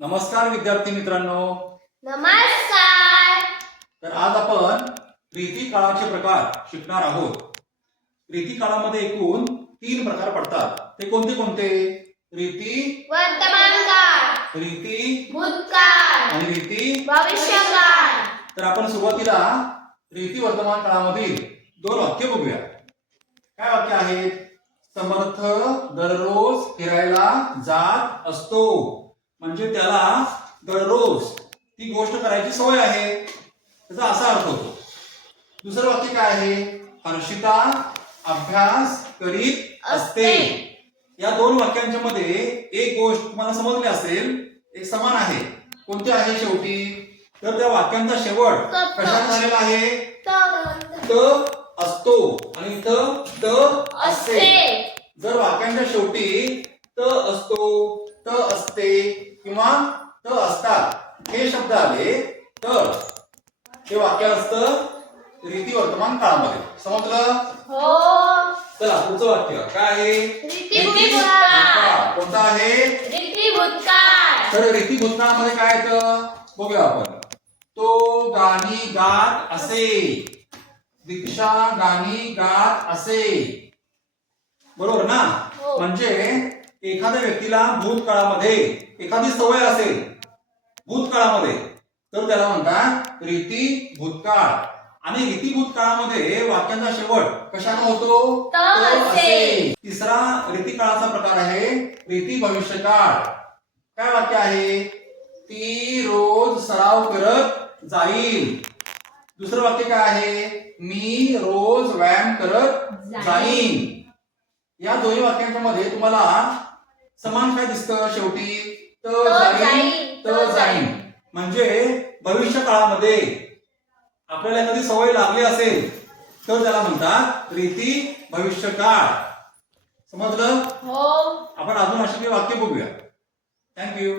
नमस्कार विद्यार्थी मित्रांनो. नमस्कार. तर आज आपण रीती काळाचे प्रकार शिकणार आहोत. रीती काळामध्ये एकूण 3 प्रकार पडतात. ते कोणते कोणते? रीती वर्तमान काळ, रीती भूतकाळ आणि रीती. भविष्यकाळ. तर आपण सुरुवातीला रीती वर्तमान काळामधील 2 वाक्य बघूया. काय वाक्य आहेत? समर्थ दररोज फिरायला जात असतो. म्हणजे त्याला दररोज ती गोष्ट करायची सवय आहे, त्याचा असा अर्थ होतो. दुसरं वाक्य काय आहे? हर्षिता अभ्यास करीत असते. या 2 वाक्यांच्या मध्ये एक गोष्ट तुम्हाला समजली असेल, एक समान आहे. कोणती आहे शेवटी? तर त्या वाक्यांचा शेवट कशात झालेला आहे? त असतो आणि इथं त असते. जर वाक्यांच्या शेवटी त असतो, त असते किंवा त असतात हे शब्द आले तर ते वाक्य असतं रीती वर्तमान काळामध्ये. समजलं? हो. चला पुढचं वाक्य काय आहे? रीती भूतकाळ. कोणतं आहे? रीती भूतकाळ. तर रीती भूतकाळामध्ये काय येतं बघूया आपण. तो गाणी गात असे. दीक्षा गाणी गात असे. बरोबर ना? हो. म्हणजे एखाद्या व्यक्तीला भूतकाळामध्ये एखादी सवय असेल भूतकाळामध्ये तर त्याला म्हणतात रीती भूतकाळ. आणि रीती भूतकाळामध्ये वाक्यांचा शेवट कशाने होतो? त असे. तिसरा रीती काळाचा प्रकार आहे रीती भविष्यकाळ. काय वाक्य आहे? ती रोज सराव करत जाईल. दुसरं वाक्य काय आहे? मी रोज व्यायाम करत जाईन. या दोन्ही वाक्यांच्या मध्ये तुम्हाला समान काय दिसतं? शेवटी त जाईन, त जाईन. म्हणजे भविष्य काळामध्ये आपल्याला एखादी सवय लागली असेल तर त्याला म्हणतात रीती भविष्यकाळ. समजलं? हो. आपण अजून अशी काही वाक्य बघूया. थँक्यू.